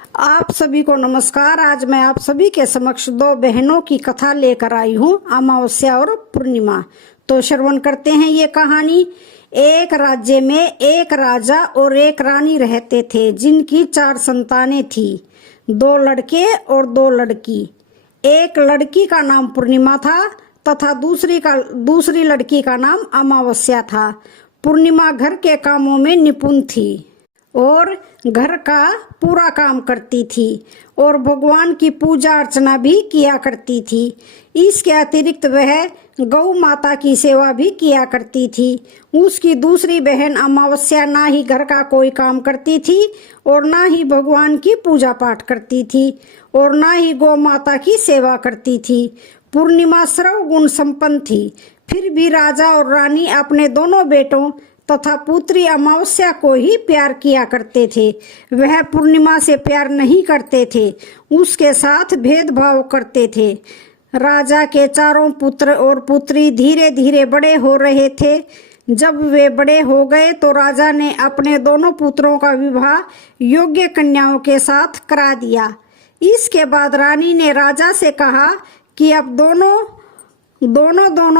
आप सभी को नमस्कार। आज मैं आप सभी के समक्ष दो बहनों की कथा लेकर आई हूँ, अमावस्या और पूर्णिमा। तो श्रवण करते हैं ये कहानी। एक राज्य में एक राजा और एक रानी रहते थे, जिनकी 4 संतानें थी, 2 लड़के और 2 लड़की। एक लड़की का नाम पूर्णिमा था तथा दूसरी लड़की का नाम अमावस्या था। पूर्णिमा घर के कामों में निपुण थी और घर का पूरा काम करती थी और भगवान की पूजा अर्चना भी किया करती थी। इसके अतिरिक्त वह गौ माता की सेवा भी किया करती थी। उसकी दूसरी बहन अमावस्या ना ही घर का कोई काम करती थी और ना ही भगवान की पूजा पाठ करती थी और ना ही गौ माता की सेवा करती थी। पूर्णिमा सर्वगुण संपन्न थी। फिर भी राजा और रानी अपने दोनों बेटों तथा पुत्री अमावस्या को ही प्यार किया करते थे। वह पूर्णिमा से प्यार नहीं करते थे, उसके साथ भेदभाव करते थे। राजा के 4 पुत्र और पुत्री धीरे धीरे बड़े हो रहे थे। जब वे बड़े हो गए तो राजा ने अपने दोनों पुत्रों का विवाह योग्य कन्याओं के साथ करा दिया। इसके बाद रानी ने राजा से कहा कि अब दोनों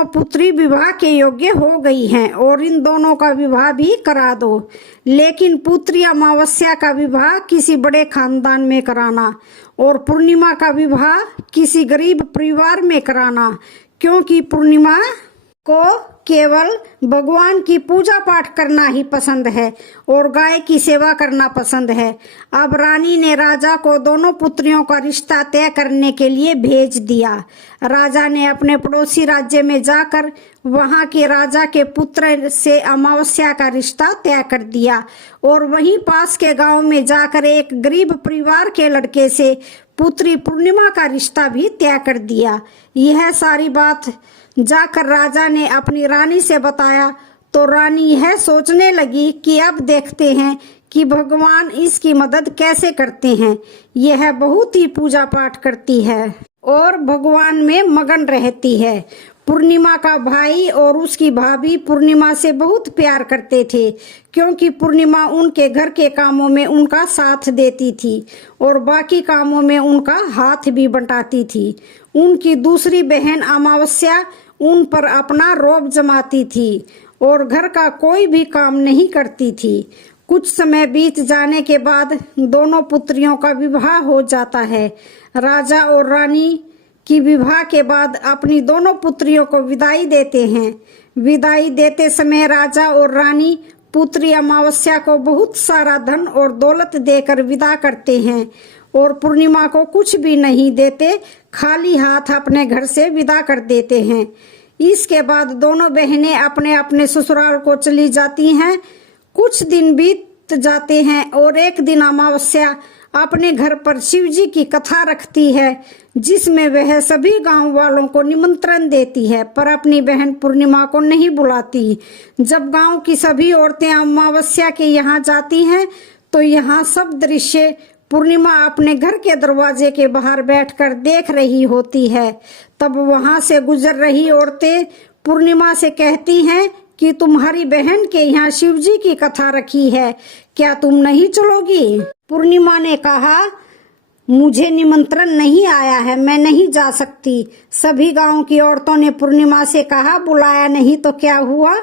पुत्री विवाह के योग्य हो गई हैं और इन दोनों का विवाह भी करा दो। लेकिन पुत्री अमावस्या का विवाह किसी बड़े खानदान में कराना और पूर्णिमा का विवाह किसी गरीब परिवार में कराना, क्योंकि पूर्णिमा को केवल भगवान की पूजा पाठ करना ही पसंद है और गाय की सेवा करना पसंद है। अब रानी ने राजा को दोनों पुत्रियों का रिश्ता तय करने के लिए भेज दिया। राजा ने अपने पड़ोसी राज्य में जाकर वहां के राजा के पुत्र से अमावस्या का रिश्ता तय कर दिया और वहीं पास के गांव में जाकर एक गरीब परिवार के लड़के से पुत्री पूर्णिमा का रिश्ता भी तय कर दिया। यह सारी बात जाकर राजा ने अपनी रानी से बताया तो रानी यह सोचने लगी कि अब देखते हैं कि भगवान इसकी मदद कैसे करते हैं। यह बहुत ही पूजा पाठ करती है और भगवान में मगन रहती है। पूर्णिमा का भाई और उसकी भाभी पूर्णिमा से बहुत प्यार करते थे, क्योंकि पूर्णिमा उनके घर के कामों में उनका साथ देती थी और बाकी कामों में उनका हाथ भी बंटाती थी। उनकी दूसरी बहन अमावस्या उन पर अपना रौब जमाती थी और घर का कोई भी काम नहीं करती थी। कुछ समय बीत जाने के बाद दोनों पुत्रियों का विवाह हो जाता है। राजा और रानी की विवाह के बाद अपनी दोनों पुत्रियों को विदाई देते हैं। विदाई देते समय राजा और रानी पुत्री अमावस्या को बहुत सारा धन और दौलत देकर विदा करते हैं और पूर्णिमा को कुछ भी नहीं देते, खाली हाथ अपने घर से विदा कर देते हैं। इसके बाद दोनों बहनें अपने अपने ससुराल को चली जाती हैं। कुछ दिन बीत जाते हैं और एक दिन अमावस्या अपने घर पर शिव जी की कथा रखती है, जिसमें वह सभी गांव वालों को निमंत्रण देती है, पर अपनी बहन पूर्णिमा को नहीं बुलाती। जब गांव की सभी औरतें अमावस्या के यहाँ जाती हैं तो यहाँ सब दृश्य पूर्णिमा अपने घर के दरवाजे के बाहर बैठकर देख रही होती है। तब वहां से गुजर रही औरतें पूर्णिमा से कहती हैं कि तुम्हारी बहन के यहाँ शिव जी की कथा रखी है, क्या तुम नहीं चलोगी? पूर्णिमा ने कहा, मुझे निमंत्रण नहीं आया है, मैं नहीं जा सकती। सभी गांव की औरतों ने पूर्णिमा से कहा, बुलाया नहीं तो क्या हुआ,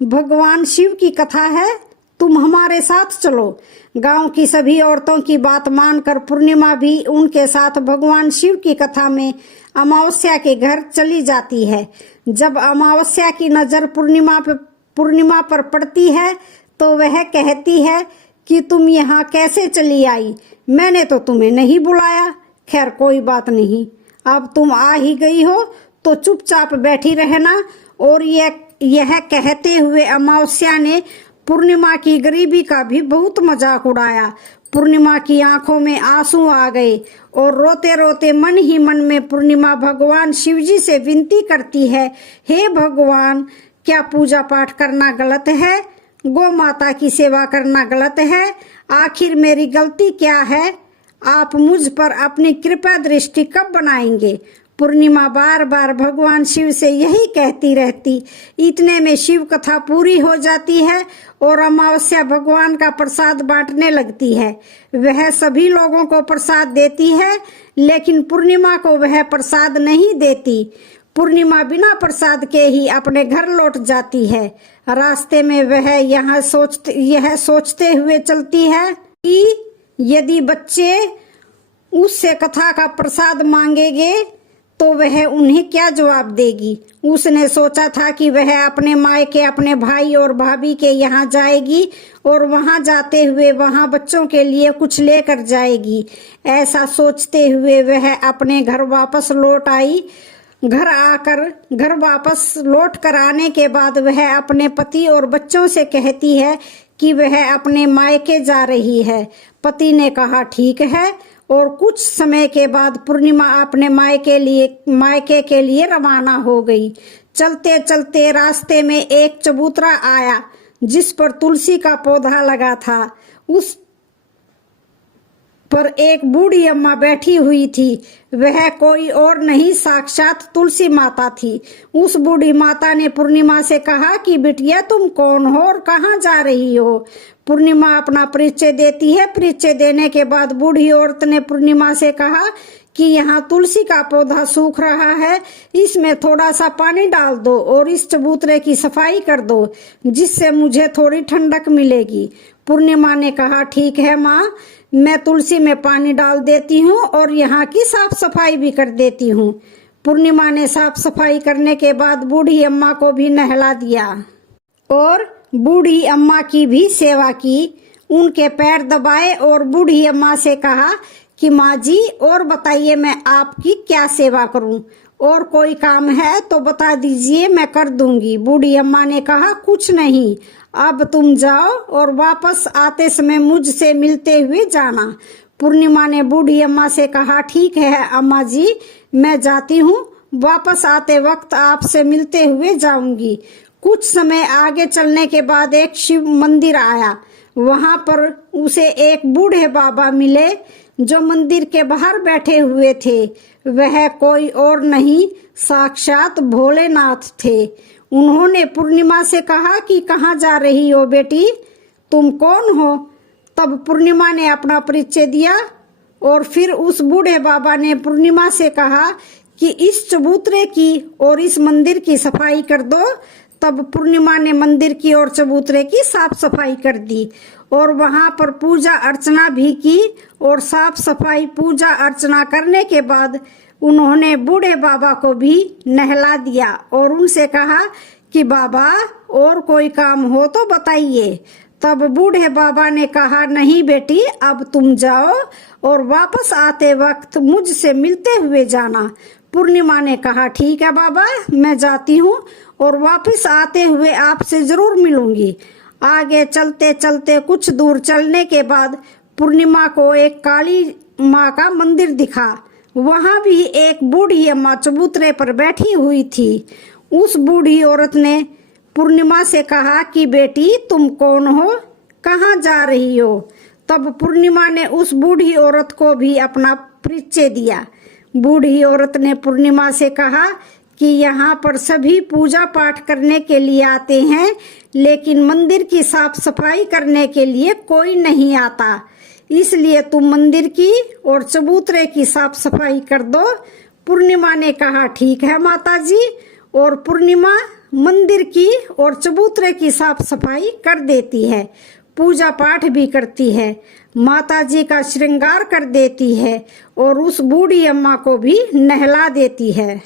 भगवान शिव की कथा है, तुम हमारे साथ चलो। गांव की सभी औरतों की बात मानकर पूर्णिमा भी उनके साथ भगवान शिव की कथा में अमावस्या के घर चली जाती है। जब अमावस्या की नजर पूर्णिमा पर पड़ती है तो वह कहती है कि तुम यहाँ कैसे चली आई, मैंने तो तुम्हें नहीं बुलाया। खैर कोई बात नहीं, अब तुम आ ही गई हो तो चुपचाप बैठी रहना। और यह कहते हुए अमावस्या ने पूर्णिमा की गरीबी का भी बहुत मजाक उड़ाया। पूर्णिमा की आंखों में आंसू आ गए और रोते रोते मन ही मन में पूर्णिमा भगवान शिवजी से विनती करती है, हे भगवान, क्या पूजा पाठ करना गलत है? गौ माता की सेवा करना गलत है? आखिर मेरी गलती क्या है? आप मुझ पर अपनी कृपा दृष्टि कब बनाएंगे? पूर्णिमा बार बार भगवान शिव से यही कहती रहती। इतने में शिव कथा पूरी हो जाती है और अमावस्या भगवान का प्रसाद बांटने लगती है। वह सभी लोगों को प्रसाद देती है, लेकिन पूर्णिमा को वह प्रसाद नहीं देती। पूर्णिमा बिना प्रसाद के ही अपने घर लौट जाती है। रास्ते में वह यह सोचते हुए चलती है कि यदि बच्चे उससे कथा का प्रसाद मांगेंगे तो वह उन्हें क्या जवाब देगी। उसने सोचा था कि वह अपने मायके अपने भाई और भाभी के यहाँ जाएगी और वहां जाते हुए वहां बच्चों के लिए कुछ लेकर जाएगी। ऐसा सोचते हुए वह अपने घर वापस लौट आई। घर वापस लौट कर आने के बाद वह अपने पति और बच्चों से कहती है कि वह अपने मायके जा रही है। पति ने कहा ठीक है, और कुछ समय के बाद पूर्णिमा अपने मायके के लिए रवाना हो गई। चलते चलते रास्ते में एक चबूतरा आया जिस पर तुलसी का पौधा लगा था। उस पर एक बूढ़ी अम्मा बैठी हुई थी। वह कोई और नहीं, साक्षात तुलसी माता थी। उस बूढ़ी माता ने पूर्णिमा से कहा कि बिटिया तुम कौन हो और कहाँ जा रही हो। पूर्णिमा अपना परिचय देती है। परिचय देने के बाद बूढ़ी औरत ने पूर्णिमा से कहा कि यहाँ तुलसी का पौधा सूख रहा है, इसमें थोड़ा सा पानी डाल दो और इस चबूतरे की सफाई कर दो, जिससे मुझे थोड़ी ठंडक मिलेगी। पूर्णिमा ने कहा ठीक है माँ, मैं तुलसी में पानी डाल देती हूँ और यहाँ की साफ सफाई भी कर देती हूँ। पूर्णिमा ने साफ सफाई करने के बाद बूढ़ी अम्मा को भी नहला दिया और बूढ़ी अम्मा की भी सेवा की। उनके पैर दबाए और बूढ़ी अम्मा से कहा कि माँ जी और बताइए मैं आपकी क्या सेवा करूं, और कोई काम है तो बता दीजिए मैं कर दूंगी। बूढ़ी अम्मा ने कहा कुछ नहीं, अब तुम जाओ और वापस आते समय मुझसे मिलते हुए जाना। पूर्णिमा ने बूढ़ी अम्मा से कहा ठीक है अम्मा जी, मैं जाती हूँ, वापस आते वक्त आपसे मिलते हुए जाऊंगी। कुछ समय आगे चलने के बाद एक शिव मंदिर आया। वहां पर उसे एक बूढ़े बाबा मिले जो मंदिर के बाहर बैठे हुए थे। वह कोई और नहीं, साक्षात भोलेनाथ थे। उन्होंने पूर्णिमा से कहा कि कहाँ जा रही हो बेटी, तुम कौन हो। तब पूर्णिमा ने अपना परिचय दिया और फिर उस बूढ़े बाबा ने पूर्णिमा से कहा कि इस चबूतरे की और इस मंदिर की सफाई कर दो। तब पूर्णिमा ने मंदिर की और चबूतरे की साफ सफाई कर दी और वहां पर पूजा अर्चना भी की। और साफ सफाई पूजा अर्चना करने के बाद उन्होंने बूढ़े बाबा को भी नहला दिया और उनसे कहा कि बाबा और कोई काम हो तो बताइए। तब बूढ़े बाबा ने कहा नहीं बेटी, अब तुम जाओ और वापस आते वक्त मुझसे मिलते हुए जाना। पूर्णिमा ने कहा ठीक है बाबा, मैं जाती हूँ और वापस आते हुए आपसे जरूर मिलूंगी। आगे चलते चलते कुछ दूर चलने के बाद पूर्णिमा को एक काली माँ का मंदिर दिखा। वहां भी एक बूढ़ी अम्मा चबूतरे पर बैठी हुई थी। उस बूढ़ी औरत ने पूर्णिमा से कहा कि बेटी तुम कौन हो, कहाँ जा रही हो। तब पूर्णिमा ने उस बूढ़ी औरत को भी अपना परिचय दिया। बूढ़ी औरत ने पूर्णिमा से कहा कि यहाँ पर सभी पूजा पाठ करने के लिए आते हैं, लेकिन मंदिर की साफ सफाई करने के लिए कोई नहीं आता, इसलिए तुम मंदिर की और चबूतरे की साफ सफाई कर दो। पूर्णिमा ने कहा ठीक है माता जी, और पूर्णिमा मंदिर की और चबूतरे की साफ सफाई कर देती है, पूजा पाठ भी करती है, माता जी का श्रृंगार कर देती है और उस बूढ़ी अम्मा को भी नहला देती है।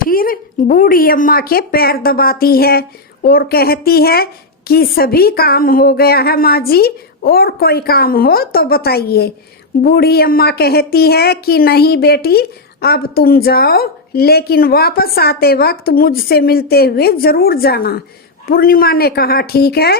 फिर बूढ़ी अम्मा के पैर दबाती है और कहती है कि सभी काम हो गया है माँ जी, और कोई काम हो तो बताइए। बूढ़ी अम्मा कहती है कि नहीं बेटी, अब तुम जाओ, लेकिन वापस आते वक्त मुझसे मिलते हुए जरूर जाना। पूर्णिमा ने कहा ठीक है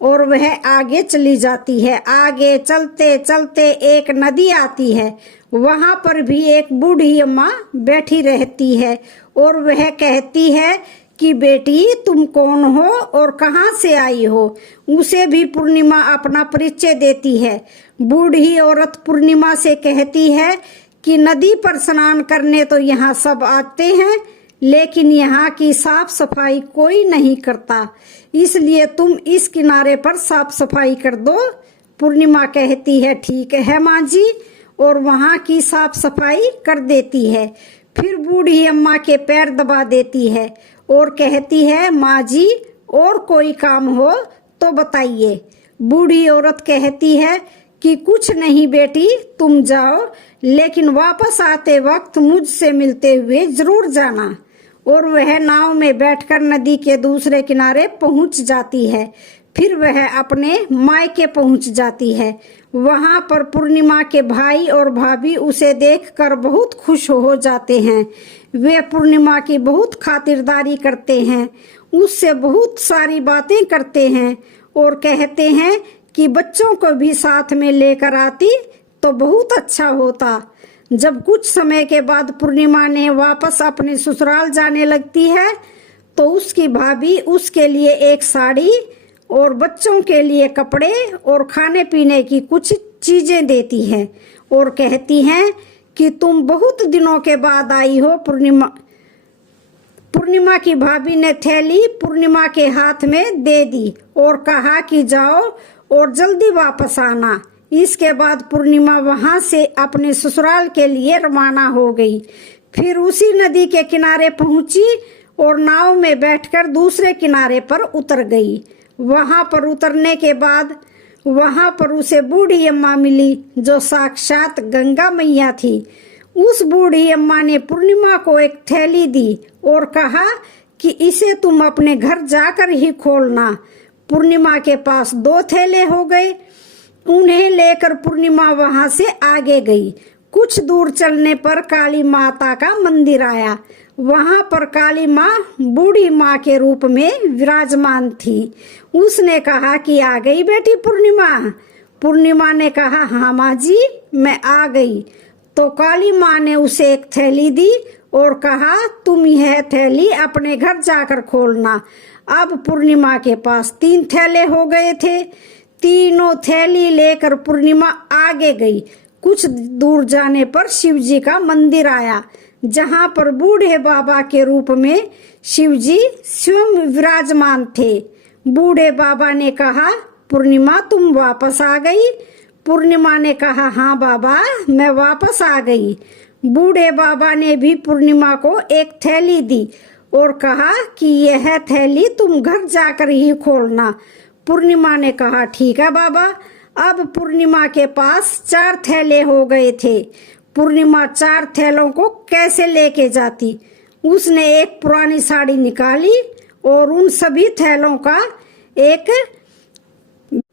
और वह आगे चली जाती है। आगे चलते चलते एक नदी आती है। वहां पर भी एक बूढ़ी अम्मा बैठी रहती है और वह कहती है कि बेटी तुम कौन हो और कहाँ से आई हो। उसे भी पूर्णिमा अपना परिचय देती है। बूढ़ी औरत पूर्णिमा से कहती है कि नदी पर स्नान करने तो यहाँ सब आते हैं, लेकिन यहाँ की साफ सफाई कोई नहीं करता, इसलिए तुम इस किनारे पर साफ सफाई कर दो। पूर्णिमा कहती है ठीक है माँ जी, और वहाँ की साफ सफाई कर देती है। फिर बूढ़ी अम्मा के पैर दबा देती है और कहती है माँ जी और कोई काम हो तो बताइए। बूढ़ी औरत कहती है कि कुछ नहीं बेटी, तुम जाओ, लेकिन वापस आते वक्त मुझसे मिलते हुए जरूर जाना। और वह नाव में बैठकर नदी के दूसरे किनारे पहुंच जाती है। फिर वह अपने मायके पहुंच जाती है। वहां पर पूर्णिमा के भाई और भाभी उसे देखकर बहुत खुश हो जाते हैं। वे पूर्णिमा की बहुत खातिरदारी करते हैं, उससे बहुत सारी बातें करते हैं और कहते हैं कि बच्चों को भी साथ में लेकर आती तो बहुत अच्छा होता। जब कुछ समय के बाद पूर्णिमा ने वापस अपने ससुराल जाने लगती है तो उसकी भाभी उसके लिए एक साड़ी और बच्चों के लिए कपड़े और खाने पीने की कुछ चीजें देती है और कहती हैं कि तुम बहुत दिनों के बाद आई हो पूर्णिमा। पूर्णिमा की भाभी ने थैली पूर्णिमा के हाथ में दे दी और कहा कि जाओ और जल्दी वापस आना। इसके बाद पूर्णिमा वहां से अपने ससुराल के लिए रवाना हो गई। फिर उसी नदी के किनारे पहुंची और नाव में बैठकर दूसरे किनारे पर उतर गई। वहां पर उतरने के बाद वहां पर उसे बूढ़ी अम्मा मिली जो साक्षात गंगा मैया थी। उस बूढ़ी अम्मा ने पूर्णिमा को एक थैली दी और कहा कि इसे तुम अपने घर जाकर ही खोलना। पूर्णिमा के पास 2 थैले हो गए। उन्हें लेकर पूर्णिमा वहां से आगे गई। कुछ दूर चलने पर काली माता का मंदिर आया। वहां पर काली माँ बूढ़ी माँ के रूप में विराजमान थी। उसने कहा कि आ गई बेटी पूर्णिमा। पूर्णिमा ने कहा हाँ माँ जी मैं आ गई। तो काली माँ ने उसे एक थैली दी और कहा तुम यह थैली अपने घर जाकर खोलना। अब पूर्णिमा के पास 3 थैले हो गए थे। तीनों थैली लेकर पूर्णिमा आगे गई। कुछ दूर जाने पर शिव जी का मंदिर आया, जहां पर बूढ़े बाबा के रूप में शिव जी स्वयं विराजमान थे। बूढ़े बाबा ने कहा पूर्णिमा तुम वापस आ गई। पूर्णिमा ने कहा हाँ बाबा मैं वापस आ गई। बूढ़े बाबा ने भी पूर्णिमा को एक थैली दी और कहा कि यह थैली तुम घर जाकर ही खोलना। पूर्णिमा ने कहा ठीक है बाबा। अब पूर्णिमा के पास 4 थैले हो गए थे। पूर्णिमा 4 थैलों को कैसे लेके जाती? उसने एक पुरानी साड़ी निकाली और उन सभी थैलों का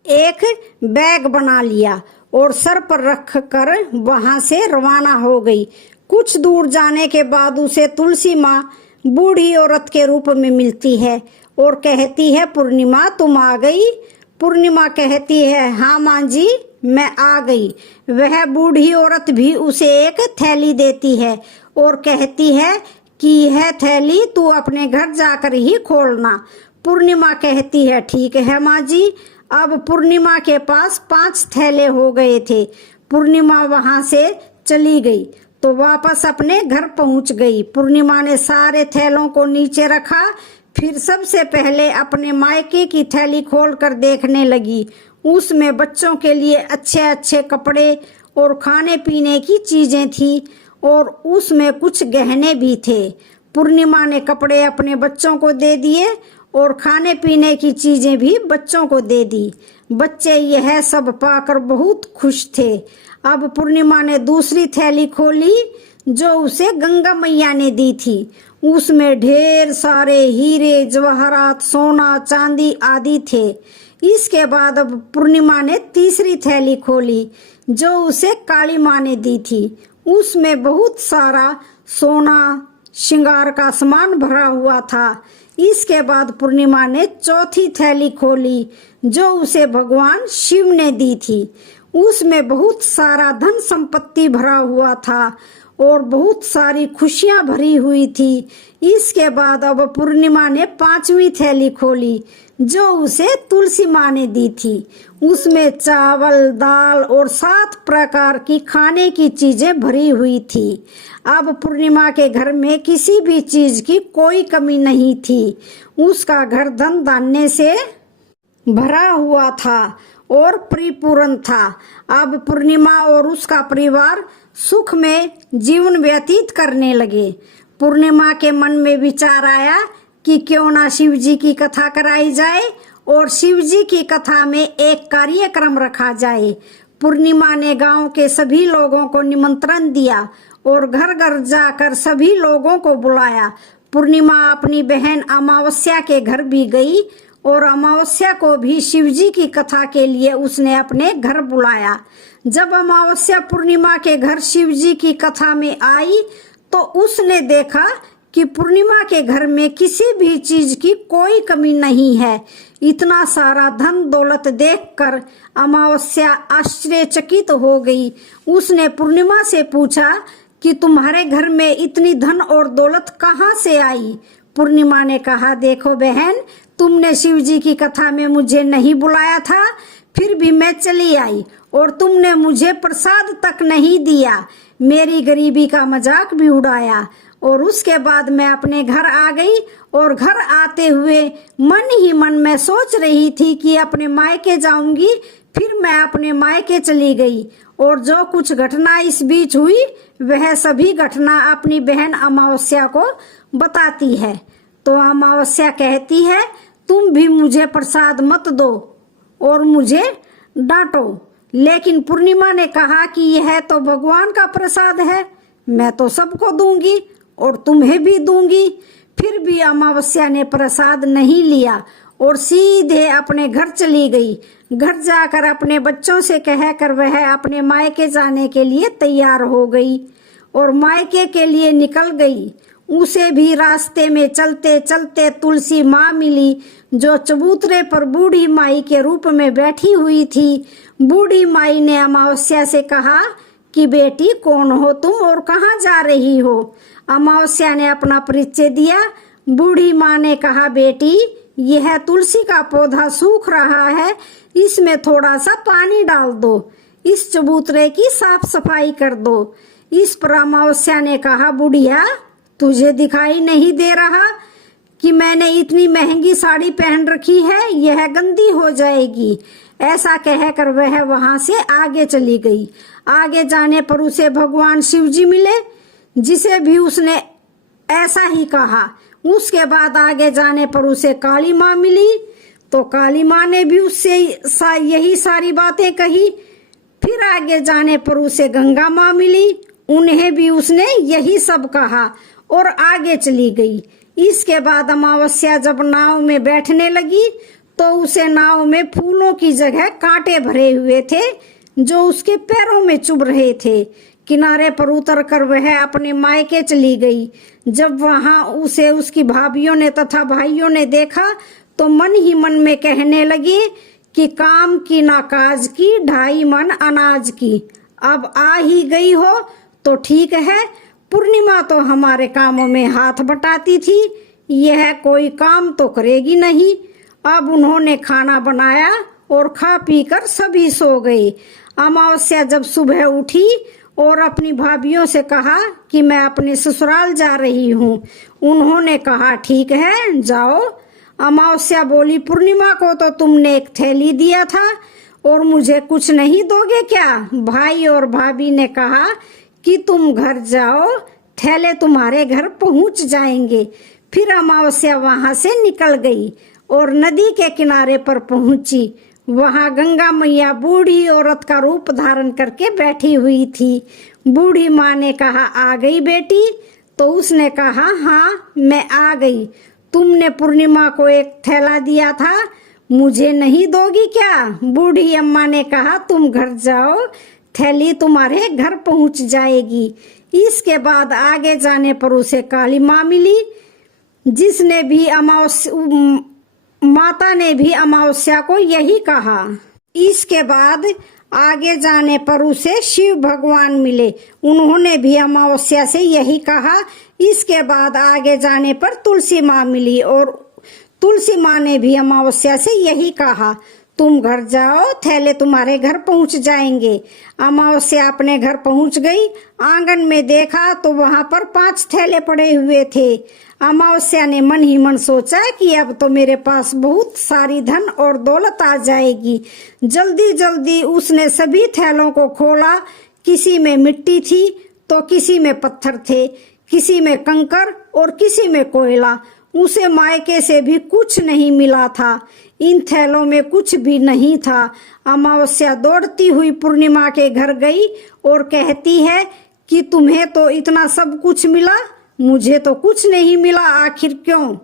एक बैग बना लिया और सर पर रख कर वहां से रवाना हो गई। कुछ दूर जाने के बाद उसे तुलसी माँ बूढ़ी औरत के रूप में मिलती है और कहती है पूर्णिमा तुम आ गई। पूर्णिमा कहती है हाँ माँ जी मैं आ गई। वह बूढ़ी औरत भी उसे एक थैली देती है और कहती है कि यह थैली तू अपने घर जाकर ही खोलना। पूर्णिमा कहती है ठीक है माँ जी। अब पूर्णिमा के पास 5 थैले हो गए थे। पूर्णिमा वहां से चली गई तो वापस अपने घर पहुंच गई। पूर्णिमा ने सारे थैलों को नीचे रखा। फिर सबसे पहले अपने मायके की थैली खोलकर देखने लगी। उसमें बच्चों के लिए अच्छे अच्छे कपड़े और खाने पीने की चीजें थी और उसमें कुछ गहने भी थे। पूर्णिमा ने कपड़े अपने बच्चों को दे दिए और खाने पीने की चीजें भी बच्चों को दे दी। बच्चे यह सब पाकर बहुत खुश थे। अब पूर्णिमा ने दूसरी थैली खोली जो उसे गंगा मैया ने दी थी। उसमें ढेर सारे हीरे जवाहरात सोना चांदी आदि थे। इसके बाद अब पूर्णिमा ने तीसरी थैली खोली जो उसे काली माँ ने दी थी। उसमें बहुत सारा सोना श्रृंगार का सामान भरा हुआ था। इसके बाद पूर्णिमा ने चौथी थैली खोली जो उसे भगवान शिव ने दी थी। उसमें बहुत सारा धन संपत्ति भरा हुआ था और बहुत सारी खुशियां भरी हुई थी। इसके बाद अब पूर्णिमा ने 5वीं थैली खोली जो उसे तुलसी माँ ने दी थी। उसमें चावल, दाल और 7 प्रकार की खाने की चीजें भरी हुई थी। अब पूर्णिमा के घर में किसी भी चीज की कोई कमी नहीं थी। उसका घर धन धान्य से भरा हुआ था और परिपूर्ण था। अब पूर्णिमा और उसका परिवार सुख में जीवन व्यतीत करने लगे। पूर्णिमा के मन में विचार आया कि क्यों ना शिव जी की कथा कराई जाए और शिव जी की कथा में एक कार्यक्रम रखा जाए। पूर्णिमा ने गांव के सभी लोगों को निमंत्रण दिया और घर घर जाकर सभी लोगों को बुलाया। पूर्णिमा अपनी बहन अमावस्या के घर भी गई और अमावस्या को भी शिवजी की कथा के लिए उसने अपने घर बुलाया। जब अमावस्या पूर्णिमा के घर शिवजी की कथा में आई तो उसने देखा कि पूर्णिमा के घर में किसी भी चीज की कोई कमी नहीं है। इतना सारा धन दौलत देखकर अमावस्या आश्चर्यचकित हो गई। उसने पूर्णिमा से पूछा कि तुम्हारे घर में इतनी धन और दौलत कहाँ से आई? पूर्णिमा ने कहा, देखो बहन, तुमने शिव जी की कथा में मुझे नहीं बुलाया था, फिर भी मैं चली आई और तुमने मुझे प्रसाद तक नहीं दिया, मेरी गरीबी का मजाक भी उड़ाया। और उसके बाद मैं अपने घर आ गई और घर आते हुए मन ही मन में सोच रही थी कि अपने मायके जाऊंगी। फिर मैं अपने मायके चली गई और जो कुछ घटना इस बीच हुई वह सभी घटना अपनी बहन अमावस्या को बताती है। तो अमावस्या कहती है, तुम भी मुझे प्रसाद मत दो और मुझे डांटो। लेकिन पूर्णिमा ने कहा कि यह तो भगवान का प्रसाद है, मैं तो सबको दूंगी और तुम्हें भी दूंगी। फिर भी अमावस्या ने प्रसाद नहीं लिया और सीधे अपने घर चली गई। घर जाकर अपने बच्चों से कहकर वह अपने मायके जाने के लिए तैयार हो गई और मायके के लिए निकल गई। उसे भी रास्ते में चलते चलते तुलसी माँ मिली जो चबूतरे पर बूढ़ी माई के रूप में बैठी हुई थी। बूढ़ी माई ने अमावस्या से कहा कि बेटी, कौन हो तुम और कहाँ जा रही हो? अमावस्या ने अपना परिचय दिया। बूढ़ी माँ ने कहा, बेटी, यह तुलसी का पौधा सूख रहा है, इसमें थोड़ा सा पानी डाल दो, इस चबूतरे की साफ सफाई कर दो। इस पर अमावस्या ने कहा, बुढ़िया, तुझे दिखाई नहीं दे रहा कि मैंने इतनी महंगी साड़ी पहन रखी है, यह गंदी हो जाएगी। ऐसा कहकर वह वहां से आगे चली गई। आगे जाने पर उसे भगवान शिव जी मिले, जिसे भी उसने ऐसा ही कहा। उसके बाद आगे जाने पर उसे काली माँ मिली, तो काली माँ ने भी उससे यही सारी बातें कही। फिर आगे जाने पर उसे गंगा माँ मिली, उन्हें भी उसने यही सब कहा और आगे चली गई। इसके बाद अमावस्या जब नाव में बैठने लगी तो उसे नाव में फूलों की जगह कांटे भरे हुए थे जो उसके पैरों में चुभ रहे थे। किनारे पर उतरकर वह अपने मायके चली गई। जब वहां उसे उसकी भाभियों ने तथा भाइयों ने देखा तो मन ही मन में कहने लगी कि काम की ना काज की, 2.5 मन अनाज की। अब आ ही गई हो तो ठीक है, पूर्णिमा तो हमारे कामों में हाथ बटाती थी, यह कोई काम तो करेगी नहीं। अब उन्होंने खाना बनाया और खा पी कर सभी सो गए। अमावस्या जब सुबह उठी और अपनी भाभियों से कहा कि मैं अपने ससुराल जा रही हूँ, उन्होंने कहा ठीक है जाओ। अमावस्या बोली, पूर्णिमा को तो तुमने एक थैली दिया था और मुझे कुछ नहीं दोगे क्या? भाई और भाभी ने कहा कि तुम घर जाओ, थैले तुम्हारे घर पहुंच जाएंगे। फिर अमावस्या वहां से निकल गई और नदी के किनारे पर पहुंची। वहां गंगा मैया बूढ़ी औरत का रूप धारण करके बैठी हुई थी। बूढ़ी माँ ने कहा, आ गई बेटी? तो उसने कहा, हाँ मैं आ गई। तुमने पूर्णिमा को एक थैला दिया था, मुझे नहीं दोगी क्या? बूढ़ी अम्मा ने कहा, तुम घर जाओ, थैली तुम्हारे घर पहुंच जाएगी। इसके बाद आगे जाने पर उसे काली माँ मिली, जिसने भी माता ने भी अमावस्या को यही कहा। इसके बाद आगे जाने पर उसे शिव भगवान मिले। उन्होंने भी अमावस्या से यही कहा। इसके बाद आगे जाने पर तुलसी माँ मिली और तुलसी माँ ने भी अमावस्या से यही कहा, तुम घर जाओ, थैले तुम्हारे घर पहुंच जाएंगे। अमावस्या अपने घर पहुंच गई। आंगन में देखा तो वहां पर 5 थैले पड़े हुए थे। अमावस्या ने मन ही मन सोचा कि अब तो मेरे पास बहुत सारी धन और दौलत आ जाएगी। जल्दी जल्दी उसने सभी थैलों को खोला। किसी में मिट्टी थी तो किसी में पत्थर थे, किसी में कंकर और किसी में कोयला। उसे मायके से भी कुछ नहीं मिला था। इन थैलों में कुछ भी नहीं था। अमावस्या दौड़ती हुई पूर्णिमा के घर गई और कहती है कि तुम्हें तो इतना सब कुछ मिला, मुझे तो कुछ नहीं मिला, आखिर क्यों?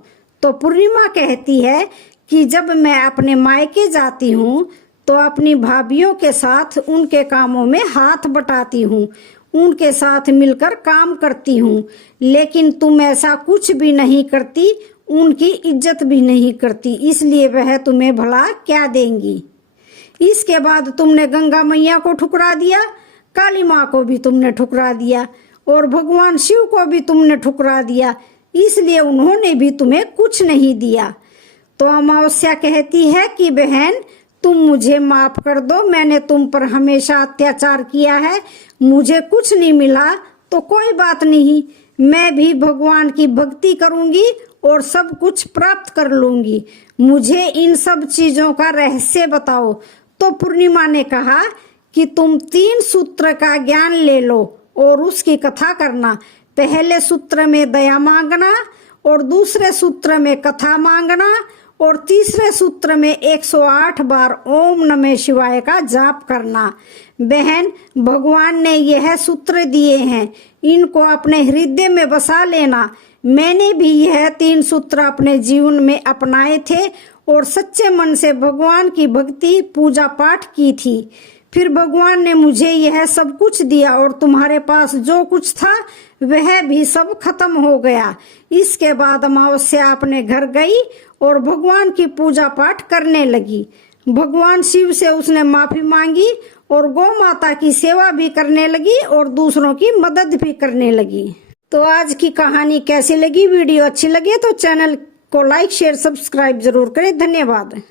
तो पूर्णिमा कहती है कि जब मैं अपने मायके जाती हूँ तो अपनी भाभीयों के साथ उनके कामों में हाथ बटाती हूँ, उनके साथ मिलकर काम करती हूँ, लेकिन तुम ऐसा कुछ भी नहीं करती, उनकी इज्जत भी नहीं करती, इसलिए वह तुम्हें भला क्या देंगी। इसके बाद तुमने गंगा मैया को ठुकरा दिया, काली माँ को भी तुमने ठुकरा दिया और भगवान शिव को भी तुमने ठुकरा दिया, इसलिए उन्होंने भी तुम्हें कुछ नहीं दिया। तो अमावस्या कहती है कि बहन, तुम मुझे माफ कर दो, मैंने तुम पर हमेशा अत्याचार किया है, मुझे कुछ नहीं मिला तो कोई बात नहीं, मैं भी भगवान की भक्ति करूंगी और सब कुछ प्राप्त कर लूंगी। मुझे इन सब चीजों का रहस्य बताओ। तो पूर्णिमा ने कहा कि तुम 3 सूत्र का ज्ञान ले लो और उसकी कथा करना। पहले सूत्र में दया मांगना और दूसरे सूत्र में कथा मांगना और तीसरे सूत्र में 108 बार ओम नमः शिवाय का जाप करना। बहन, भगवान ने यह सूत्र दिए हैं, इनको अपने हृदय में बसा लेना। मैंने भी यह 3 सूत्र अपने जीवन में अपनाए थे और सच्चे मन से भगवान की भक्ति पूजा पाठ की थी। फिर भगवान ने मुझे यह सब कुछ दिया और तुम्हारे पास जो कुछ था वह भी सब खत्म हो गया। इसके बाद अमावस्या अपने घर गई और भगवान की पूजा पाठ करने लगी। भगवान शिव से उसने माफी मांगी और गौ माता की सेवा भी करने लगी और दूसरों की मदद भी करने लगी। तो आज की कहानी कैसी लगी? वीडियो अच्छी लगे तो चैनल को लाइक, शेयर, सब्सक्राइब जरूर करें। धन्यवाद।